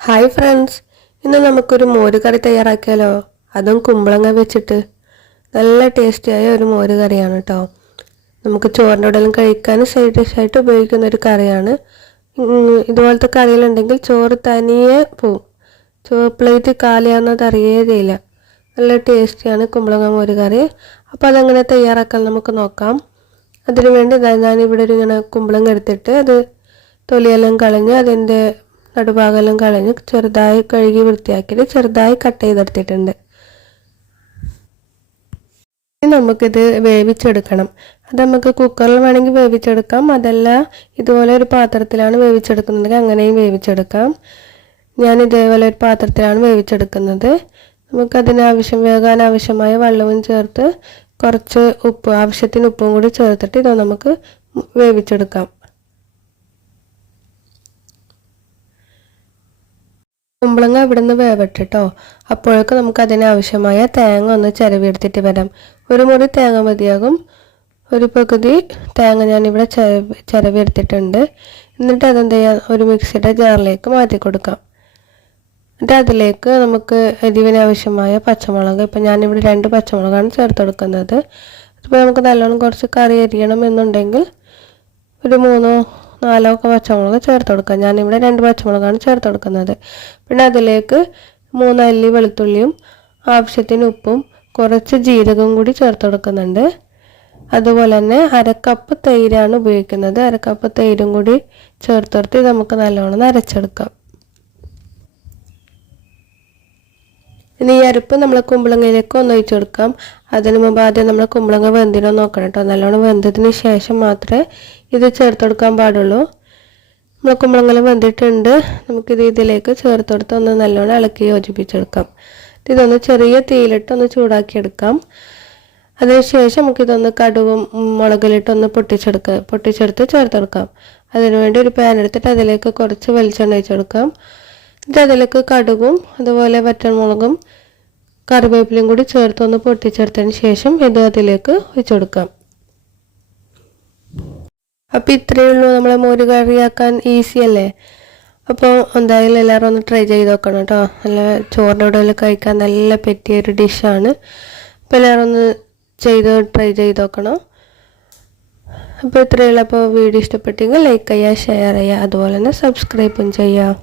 Hi friends, ഇന്ന് നമുക്കൊരു മോര് കറി തയ്യാറാക്കിയാലോ? അതും കുമ്പളങ്ങ വെച്ചിട്ട്. നല്ല ടേസ്റ്റിയായ ഒരു മോര് കറിയാണ് കേട്ടോ. നമുക്ക് ചോറിൻ്റെ കൂടെല്ലാം കഴിക്കാൻ സൈഡ് ഡിഷായിട്ട് ഉപയോഗിക്കുന്ന ഒരു കറിയാണ്. ഇതുപോലത്തെ കറികളുണ്ടെങ്കിൽ ചോറ് തനിയെ പോവും. പ്ലേറ്റ് കാലിയാവുന്നത് അറിയേയില്ല. നല്ല ടേസ്റ്റിയാണ് കുമ്പളങ്ങ മോര് കറി. അപ്പോൾ അതെങ്ങനെ തയ്യാറാക്കാൻ നമുക്ക് നോക്കാം. അതിനു വേണ്ടി ഞാനിവിടെ ഒരു ഇങ്ങനെ കുമ്പളങ്ങ എടുത്തിട്ട് അത് തൊലിയെല്ലാം കളഞ്ഞ് അതിൻ്റെ നടുഭാഗമെല്ലാം കളഞ്ഞ് ചെറുതായി കഴുകി വൃത്തിയാക്കിയിട്ട് ചെറുതായി കട്ട് ചെയ്തെടുത്തിട്ടുണ്ട്. ഇനി നമുക്കിത് വേവിച്ചെടുക്കണം. അത് നമുക്ക് കുക്കറിൽ വേണമെങ്കിൽ വേവിച്ചെടുക്കാം, അതല്ല ഇതുപോലെ ഒരു പാത്രത്തിലാണ് വേവിച്ചെടുക്കുന്നുണ്ടെങ്കിൽ അങ്ങനെയും വേവിച്ചെടുക്കാം. ഞാൻ ഇതേപോലെ ഒരു പാത്രത്തിലാണ് വേവിച്ചെടുക്കുന്നത്. വേകാൻ ആവശ്യമായ വെള്ളവും ചേർത്ത് കുറച്ച് ഉപ്പ്, ആവശ്യത്തിന് ഉപ്പും കൂടി ചേർത്തിട്ട് ഇത് നമുക്ക് വേവിച്ചെടുക്കാം. കുമ്പളങ്ങ ഇവിടെ നിന്ന് വേവട്ടെ കേട്ടോ. അപ്പോഴേക്ക് നമുക്ക് അതിനാവശ്യമായ തേങ്ങ ഒന്ന് ചിരവിയെടുത്തിട്ട് വരാം. ഒരു മുറി തേങ്ങ മതിയാകും. ഒരു പകുതി തേങ്ങ ഞാനിവിടെ ചിരവിയെടുത്തിട്ടുണ്ട്. എന്നിട്ട് അതെന്ത് ചെയ്യാം, ഒരു മിക്സിയുടെ ജാറിലേക്ക് മാറ്റി കൊടുക്കാം. എന്നിട്ട് അതിലേക്ക് നമുക്ക് എരിവിനാവശ്യമായ പച്ചമുളക്, ഇപ്പം ഞാനിവിടെ 2 പച്ചമുളകാണ് ചേർത്ത് കൊടുക്കുന്നത്. അപ്പോൾ നമുക്ക് നല്ലോണം കുറച്ച് കറി അരിയണം എന്നുണ്ടെങ്കിൽ ഒരു 3-4 ഒക്കെ പച്ചമുളക് ചേർത്ത് കൊടുക്കാം. ഞാനിവിടെ 2 പച്ചമുളകാണ് ചേർത്ത് കൊടുക്കുന്നത്. പിന്നെ അതിലേക്ക് 3 അല്ലി വെളുത്തുള്ളിയും ആവശ്യത്തിന് ഉപ്പും കുറച്ച് ജീരകവും കൂടി ചേർത്ത് കൊടുക്കുന്നുണ്ട്. അതുപോലെ തന്നെ 1/2 കപ്പ് തൈരാണ് ഉപയോഗിക്കുന്നത്. 1/2 കപ്പ് തൈരും കൂടി ചേർത്തെടുത്ത് നമുക്ക് നല്ലോണം അരച്ചെടുക്കാം. ഇനി ഈ അരപ്പ് നമ്മൾ കുമ്പളങ്ങയിലേക്ക് ഒന്ന് ഒഴിച്ചു കൊടുക്കാം. അതിന് മുമ്പ് ആദ്യം നമ്മൾ കുമ്പളങ്ങ വെന്തിനോ നോക്കണം കേട്ടോ. നല്ലോണം വെന്തതിന് ശേഷം മാത്രമേ ഇത് ചേർത്ത് കൊടുക്കാൻ പാടുള്ളൂ. നമ്മൾ കുമ്പളങ്ങ വെന്തിട്ടുണ്ട്. നമുക്കിത് ഇതിലേക്ക് ചേർത്ത് കൊടുത്ത് ഒന്ന് നല്ലോണം ഇളക്കി യോജിപ്പിച്ചെടുക്കാം. ഇതൊന്ന് ചെറിയ തീയിലിട്ട് ഒന്ന് ചൂടാക്കിയെടുക്കാം. അതിനുശേഷം നമുക്കിതൊന്ന് കടുകും മുളകിലിട്ടൊന്ന് പൊട്ടിച്ചെടുത്ത് ചേർത്തെടുക്കാം. അതിനുവേണ്ടി ഒരു പാൻ എടുത്തിട്ട് അതിലേക്ക് കുറച്ച് വെളിച്ചെണ്ണ ഒഴിച്ചെടുക്കാം. എന്നിട്ട് അതിലേക്ക് കടുകും അതുപോലെ വറ്റൽമുളകും കറിവേപ്പിലയും കൂടി ചേർത്തൊന്ന് പൊട്ടിച്ചെടുത്തതിന് ശേഷം ഇത് അതിലേക്ക് ഒഴിച്ചു കൊടുക്കാം. അപ്പോൾ ഇത്രയേ ഉള്ളൂ നമ്മളെ മോര് കറിയാക്കാൻ. ഈസി അല്ലേ? അപ്പോൾ എന്തായാലും എല്ലാവരും ഒന്ന് ട്രൈ ചെയ്ത് നോക്കണം കേട്ടോ. നല്ല ചോറിൻ്റെ കൂടെ കഴിക്കാൻ നല്ല പറ്റിയൊരു ഡിഷാണ്. അപ്പോൾ എല്ലാവരും ഒന്ന് ട്രൈ ചെയ്ത് നോക്കണം. അപ്പോൾ ഇത്രയേ ഉള്ളൂ. അപ്പോൾ വീഡിയോ ഇഷ്ടപ്പെട്ടെങ്കിൽ ലൈക്ക് ചെയ്യുക, ഷെയർ ചെയ്യുക, അതുപോലെ തന്നെ സബ്സ്ക്രൈബും ചെയ്യുക.